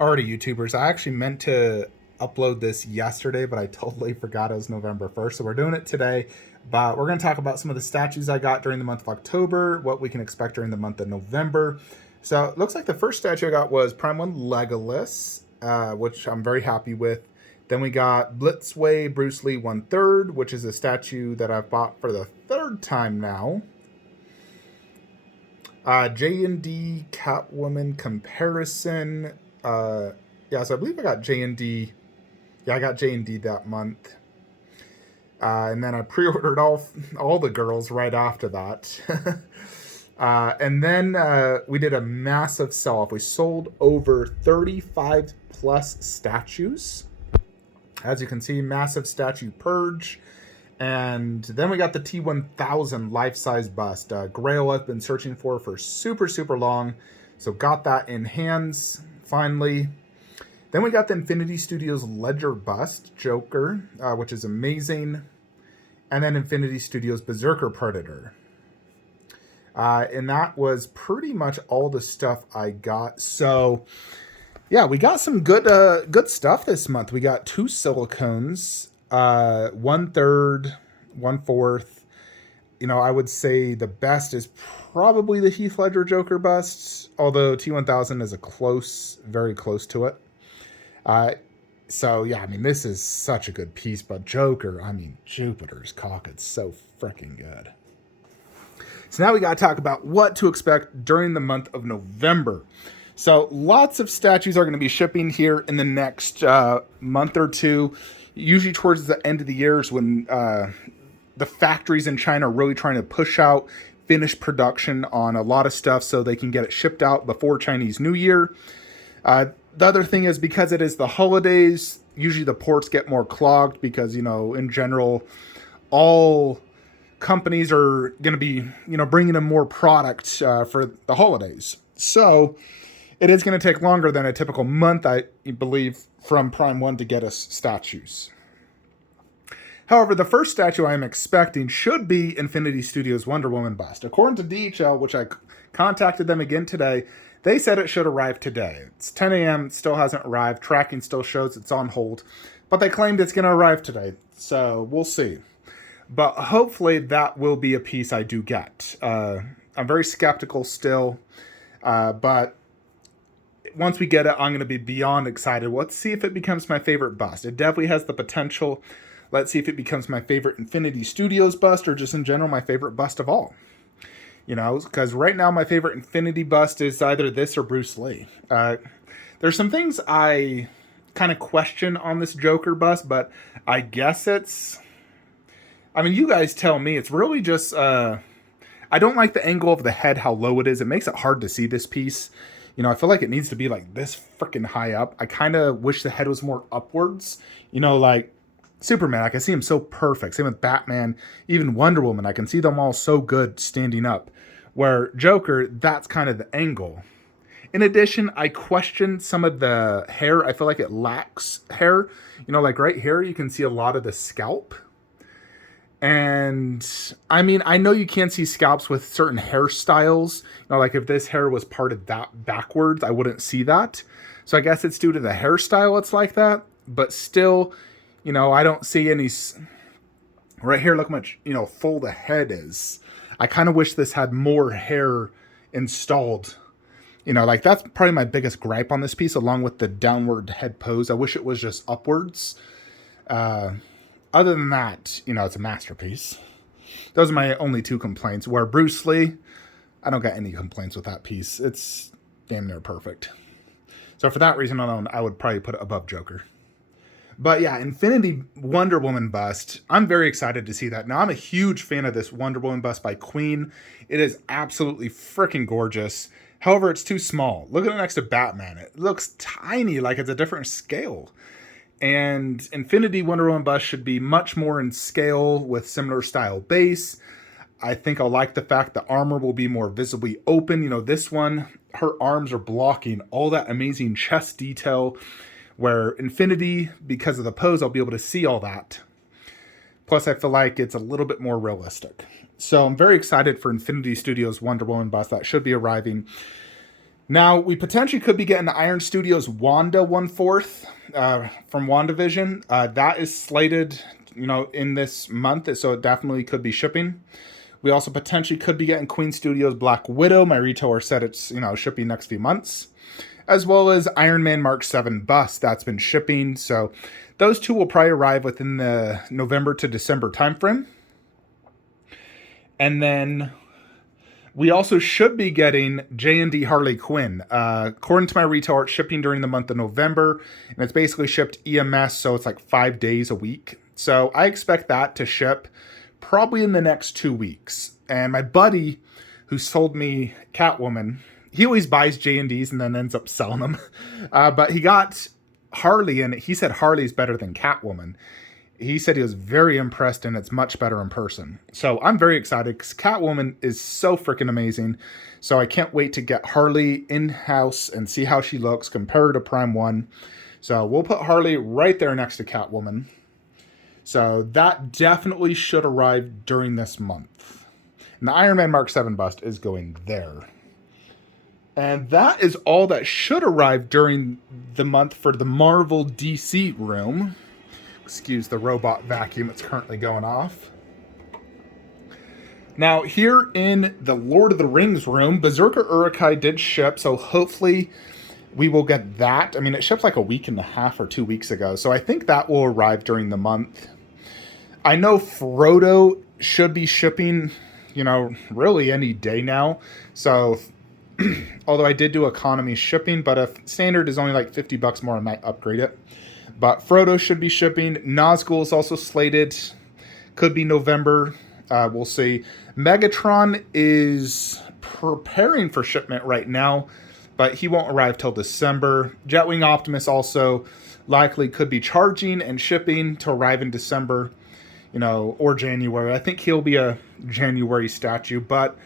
Alrighty, YouTubers. I actually meant to upload this yesterday, but I totally forgot it was November 1st. So we're doing it today. But we're going to talk about some of the statues I got during the month of October, what we can expect during the month of November. So it looks like the first statue I got was Prime 1 Legolas, which I'm very happy with. Then we got Blitzway Bruce Lee 1/3, which is a statue that I've bought for the third time now. J&D Catwoman comparison. Yeah, so I believe I got J&D. Yeah, I got J&D that month. And then I pre-ordered all the girls right after that. And then we did a massive sell-off. We sold over 35 plus statues. As you can see, massive statue purge. And then we got the T1000 life-size bust. Grail I've been searching for super, super long. So got that in hands, finally. Then we got the Infinity Studios Ledger bust, Joker, which is amazing. And then Infinity Studios Berserker Predator. And that was pretty much all the stuff I got. So, yeah, we got some good stuff this month. We got 2 silicones. 1/3, 1/4. You know, I would say the best is probably the Heath Ledger Joker busts, although T1000 is very close to it. So yeah, I mean, this is such a good piece, but Joker, I mean, Jupiter's cock, it's so freaking good. So now we got to talk about what to expect during the month of November. So lots of statues are going to be shipping here in the next month or two. Usually towards the end of the year is when the factories in China are really trying to push out finished production on a lot of stuff so they can get it shipped out before Chinese New Year. The other thing is because it is the holidays, usually the ports get more clogged because, you know, in general, all companies are going to be, you know, bringing in more product for the holidays. So it is going to take longer than a typical month, I believe, from Prime 1 to get us statues. However, the first statue I'm expecting should be Infinity Studios Wonder Woman bust. According to DHL, which I contacted them again today, they said it should arrive today. It's 10 a.m., it still hasn't arrived. Tracking still shows it's on hold, but they claimed it's going to arrive today, so we'll see. But hopefully that will be a piece I do get. I'm very skeptical still, but once we get it, I'm going to be beyond excited. Let's see if it becomes my favorite bust. It definitely has the potential. Let's see if it becomes my favorite Infinity Studios bust or just in general my favorite bust of all. You know, because right now my favorite Infinity bust is either this or Bruce Lee. There's some things I kind of question on this Joker bust, but I guess it's... I mean, you guys tell me. It's really just... I don't like the angle of the head, how low it is. It makes it hard to see this piece. You know, I feel like it needs to be like this freaking high up. I kind of wish the head was more upwards. You know, like Superman, I can see him so perfect. Same with Batman, even Wonder Woman. I can see them all so good standing up. Where Joker, that's kind of the angle. In addition, I question some of the hair. I feel like it lacks hair. You know, like right here, you can see a lot of the scalp. And I mean, I know you can't see scalps with certain hairstyles. You know, like if this hair was parted that backwards, I wouldn't see that. So I guess it's due to the hairstyle it's like that. But still, you know, I don't see any... Right here, look how much, you know, full the head is. I kind of wish this had more hair installed. You know, like that's probably my biggest gripe on this piece, along with the downward head pose. I wish it was just upwards. Other than that, you know, it's a masterpiece. Those are my only 2 complaints. Where Bruce Lee, I don't got any complaints with that piece. It's damn near perfect. So for that reason alone, I would probably put it above Joker. But yeah, Infinity Wonder Woman bust. I'm very excited to see that. Now, I'm a huge fan of this Wonder Woman bust by Queen. It is absolutely freaking gorgeous. However, it's too small. Look at it next to Batman. It looks tiny, like it's a different scale. And Infinity Wonder Woman bust should be much more in scale with similar style base. I think I'll like the fact the armor will be more visibly open. You know, this one, her arms are blocking all that amazing chest detail. Where Infinity, because of the pose, I'll be able to see all that. Plus, I feel like it's a little bit more realistic. So I'm very excited for Infinity Studios Wonder Woman bust. That should be arriving Now, we potentially could be getting the Iron Studios Wanda 1/4 from WandaVision. That is slated, in this month, so it definitely could be shipping. We also potentially could be getting Queen Studios Black Widow. My retailer said it's, shipping next few months. As well as Iron Man Mark 7 bust. That's been shipping. So those two will probably arrive within the November to December timeframe. And then we also should be getting J&D Harley Quinn. According to my retailer, it's shipping during the month of November. And it's basically shipped EMS, so it's like 5 days a week. So I expect that to ship probably in the next 2 weeks. And my buddy who sold me Catwoman, he always buys J&Ds and then ends up selling them. But he got Harley, and he said Harley's better than Catwoman. He said he was very impressed, and it's much better in person. So I'm very excited because Catwoman is so freaking amazing. So I can't wait to get Harley in-house and see how she looks compared to Prime 1. So we'll put Harley right there next to Catwoman. So that definitely should arrive during this month. And the Iron Man Mark 7 bust is going there. And that is all that should arrive during the month for the Marvel DC room. Excuse the robot vacuum, it's currently going off. Now, here in the Lord of the Rings room, Berserker Uruk-hai did ship, so hopefully we will get that. I mean, it shipped like a week and a half or 2 weeks ago, so I think that will arrive during the month. I know Frodo should be shipping, really any day now. So, although I did do economy shipping, but if standard is only like $50 more, I might upgrade it. But Frodo should be shipping. Nazgul is also slated. Could be November. We'll see. Megatron is preparing for shipment right now, but he won't arrive till December. Jetwing Optimus also likely could be charging and shipping to arrive in December, or January. I think he'll be a January statue, but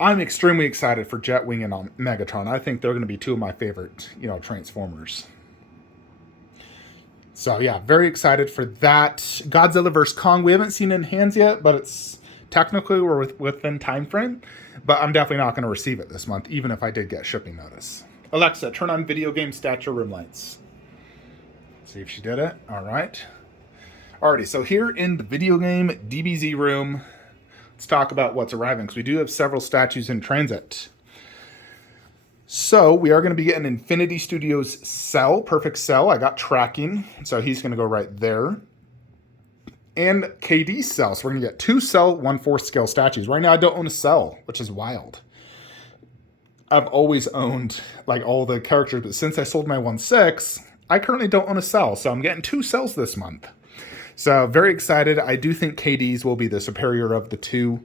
I'm extremely excited for Jetwing and Megatron. I think they're going to be two of my favorite, Transformers. So yeah, very excited for that. Godzilla vs. Kong, we haven't seen it in hands yet, but it's technically we're within time frame. But I'm definitely not going to receive it this month, even if I did get shipping notice. Alexa, turn on video game statue room lights. See if she did it. All right. Alrighty, so here in the video game DBZ room, let's talk about what's arriving, because we do have several statues in transit. So we are going to be getting Infinity Studios Cell, Perfect Cell. I got tracking, so he's going to go right there. And KD Cell, so we're going to get 2 Cell 1/4 scale statues. Right now I don't own a Cell, which is wild. I've always owned like all the characters, but since I sold my 1/6, I currently don't own a Cell, so I'm getting 2 Cells this month. So very excited. I do think KD's will be the superior of the two.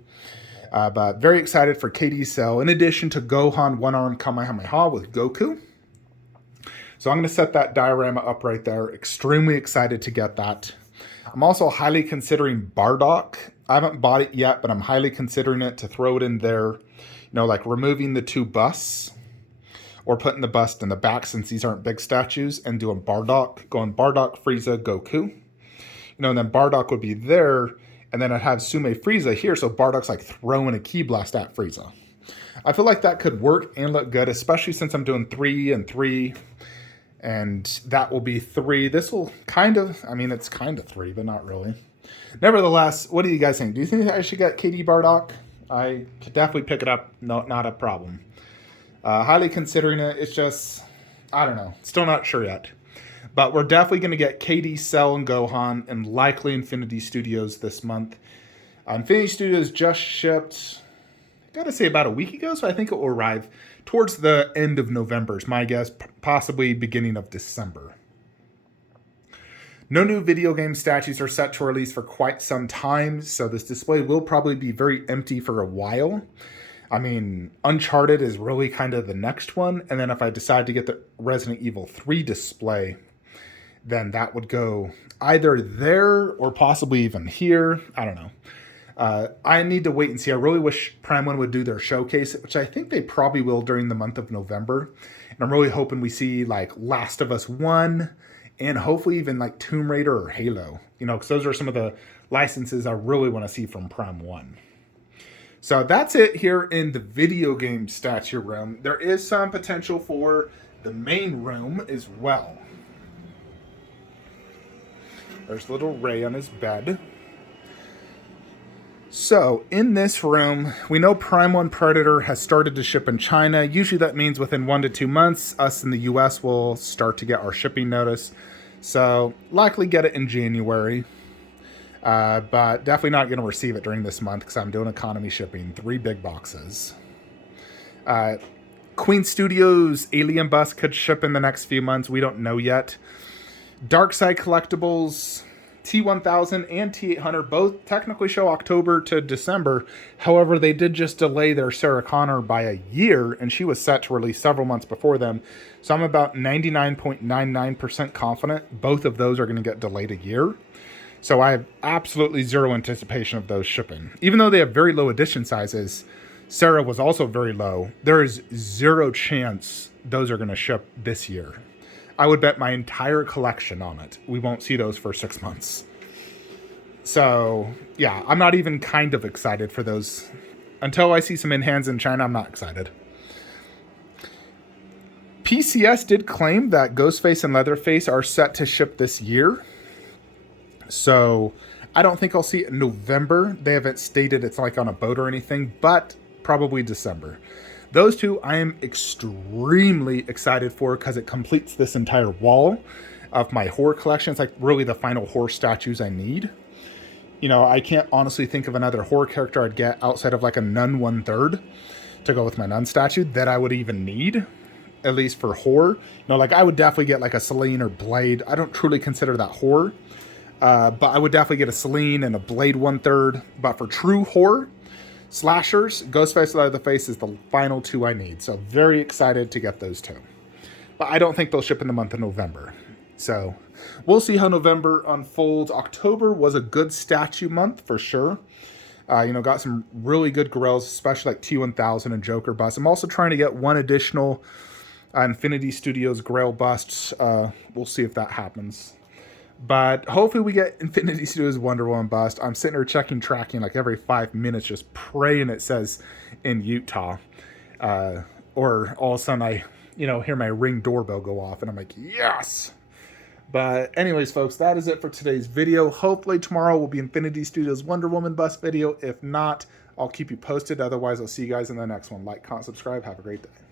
But very excited for KD Cell, in addition to Gohan One-Arm Kamehameha with Goku. So I'm going to set that diorama up right there. Extremely excited to get that. I'm also highly considering Bardock. I haven't bought it yet, but I'm highly considering it to throw it in there. Like removing the 2 busts or putting the bust in the back since these aren't big statues and doing Bardock, going Bardock, Frieza, Goku. And then Bardock would be there. And then I'd have Sume Frieza here, so Bardock's like throwing a ki blast at Frieza. I feel like that could work and look good, especially since I'm doing 3 and 3. And that will be 3. This will it's kind of 3, but not really. Nevertheless, what do you guys think? Do you think I should get KD Bardock? I could definitely pick it up. No, not a problem. Highly considering it. It's just, I don't know. Still not sure yet. But we're definitely going to get KD, Cell, and Gohan, and likely Infinity Studios this month. Infinity Studios just shipped, I gotta say, about a week ago, so I think it will arrive towards the end of November, is my guess, possibly beginning of December. No new video game statues are set to release for quite some time, so this display will probably be very empty for a while. I mean, Uncharted is really kind of the next one, and then if I decide to get the Resident Evil 3 display, then that would go either there or possibly even here. I don't know. I need to wait and see. I really wish Prime 1 would do their showcase, which I think they probably will during the month of November. And I'm really hoping we see like Last of Us 1 and hopefully even like Tomb Raider or Halo. Because those are some of the licenses I really want to see from Prime 1. So that's it here in the video game statue room. There is some potential for the main room as well. There's little Ray on his bed. So, in this room, we know Prime 1 Predator has started to ship in China. Usually that means within 1 to 2 months, us in the US will start to get our shipping notice. So, likely get it in January. But definitely not going to receive it during this month because I'm doing economy shipping, 3 big boxes. Queen Studios Alien Bus could ship in the next few months. We don't know yet. Darkside Collectibles T1000 and T800 both technically show October to December. However, they did just delay their Sarah Connor by a year, and she was set to release several months before them. So I'm about 99.99% confident both of those are going to get delayed a year. So I have absolutely zero anticipation of those shipping. Even though they have very low edition sizes, Sarah was also very low. There is zero chance those are going to ship this year. I would bet my entire collection on it. We won't see those for 6 months. So, yeah, I'm not even kind of excited for those. Until I see some in-hands in China, I'm not excited. PCS did claim that Ghostface and Leatherface are set to ship this year. So, I don't think I'll see it in November. They haven't stated it's like on a boat or anything, but probably December. Those two I am extremely excited for because it completes this entire wall of my horror collection. It's like really the final horror statues I need. You know, I can't honestly think of another horror character I'd get outside of like a Nun 1/3 to go with my Nun statue that I would even need, at least for horror. You know, like I would definitely get like a Celine or Blade. I don't truly consider that horror. But I would definitely get a Celine and a Blade 1/3. But for true horror, slashers, Ghostface, Leatherface is the final two I need. So very excited to get those two. But I don't think they'll ship in the month of November. So we'll see how November unfolds. October was a good statue month for sure. Got some really good grails, especially like T1000 and Joker busts. I'm also trying to get one additional Infinity Studios grail busts. We'll see if that happens. But hopefully we get Infinity Studios Wonder Woman bust. I'm sitting here checking tracking like every 5 minutes, just praying it says in Utah. Or all of a sudden I, hear my Ring doorbell go off and I'm like, yes! But anyways, folks, that is it for today's video. Hopefully tomorrow will be Infinity Studios Wonder Woman bust video. If not, I'll keep you posted. Otherwise, I'll see you guys in the next one. Like, comment, subscribe. Have a great day.